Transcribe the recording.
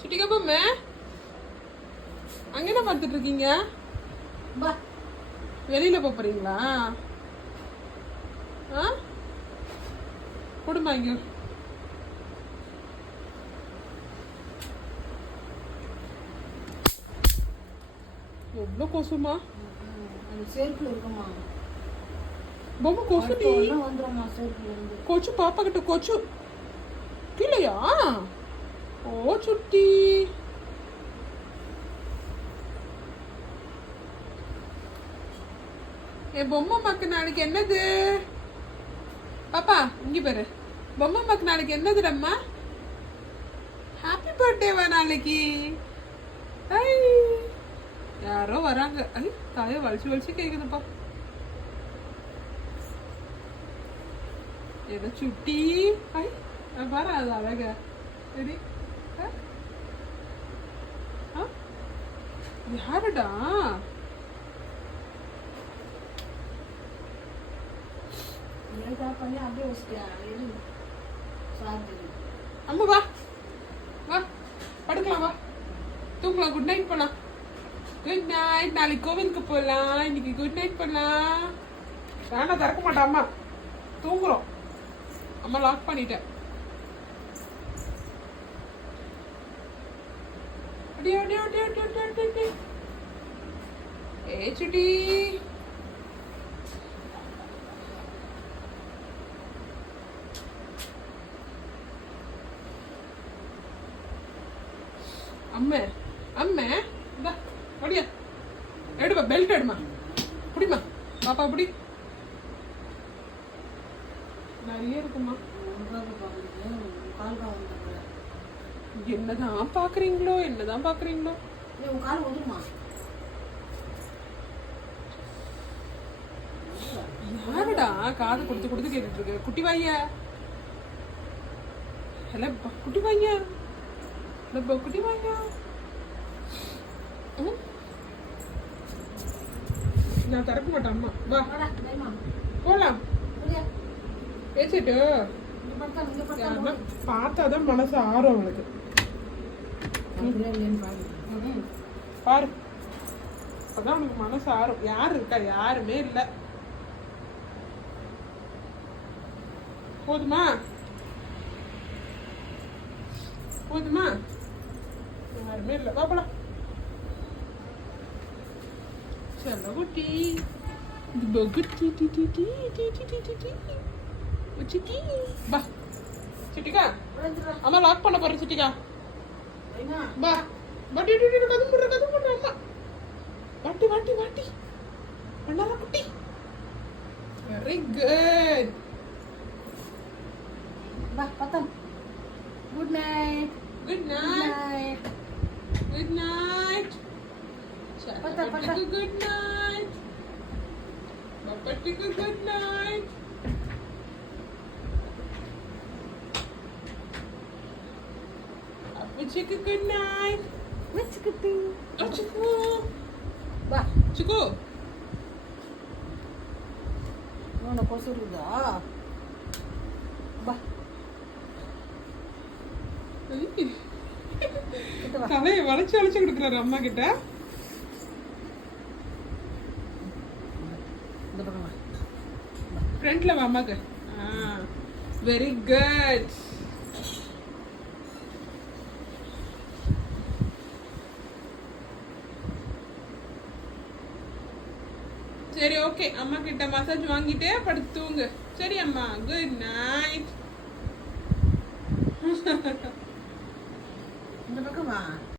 சுட்டிக்கா பொம்மை அங்க என்ன பார்த்துட்டு இருக்கீங்க? வெளியில போறீங்களா? கொடுமா இங்க. எவ்வளோ கொசுமா? சேர்க்குல இருக்குமா பொம்மை? கொசு வந்துடும்மா சேர்க்குல இருந்து. கொச்சு பாப்பா கிட்ட கொச்சு கீழையா? ஓ சுட்டி, என் பொம்மைக்கு நாளைக்கு என்னது? பாப்பா இங்க பாரு, பொம்மைக்கு நாளைக்கு என்னதுடம்மா? ஹாப்பி பர்த்டேவா நாளைக்கு? ஐ யாரோ வராங்க. ஐ தாய வலிச்சு வலிச்சு கேக்குதுப்பா. ஏதோ சுட்டி. ஐ பாரு அது அழக. சரி யாருடா? அம்மா வா வா படுக்கலாம், வா தூங்கலாம். குட் நைட் போலாம். Good night. நாளைக்கு கோவிலுக்கு போகலாம். இன்னைக்கு குட் நைட் போகலாம். வேணா திறக்க மாட்டா அம்மா, தூங்குறோம். அம்மா லாக் பண்ணிட்டேன். ஏ சுட்டி, அம்மா அம்மா இந்தா அப்படியா எடுமா, பெல்ட் எடுமா, புடிமா பாப்பா புடி. நிறைய இருக்குமா? என்னதான் பாக்குறீங்களோ, என்னதான் பாக்குறீங்களோ? யாருடா காது கொடுத்து கொடுத்து கேட்டுட்டு இருக்கு? குட்டி வாயா, ஹலோ குட்டி வாயா, குட்டி வாயா. நான் திறக்க மாட்டேன் அம்மா. வா போலாம். பேசிட்டு பார்த்தாதான் மனசு ஆறும் அவனுக்கு. பாரு, அதான் உனக்கு மனசு ஆறும். யாரு இருக்கா? யாருமே இல்ல. போதுமா? போதுமா? யாருமே இல்ல. பாப்பலாம். செல்ல குட்டி, பா சிட்டிக்கா, அம்மா லாக் பண்ண போறேன். சிட்டிக்கா பா வாட்டி கது முடுற அம்மா. வாட்டி வாட்டி வாட்டி பண்ணால குட்டி. Very good. பா பத்தம். Good night. Good night. Good night. பட்டக்கு குட் நைட். பட்டக்கு good night. Chiku, good night. What's Chiku? Oh, Chiku. Ba, Chiku. No kosuruda. Ba. தலையை வளைச்சு வளைச்சு கொடுக்குறாரு அம்மா கிட்ட. ஃப்ரண்ட்ல வா அம்மாக்கு. Very good. சரி ஓகே, அம்மா கிட்ட மசாஜ் வாங்கிட்டே படுத்து தூங்கு. சரி அம்மா, குட் நைட்.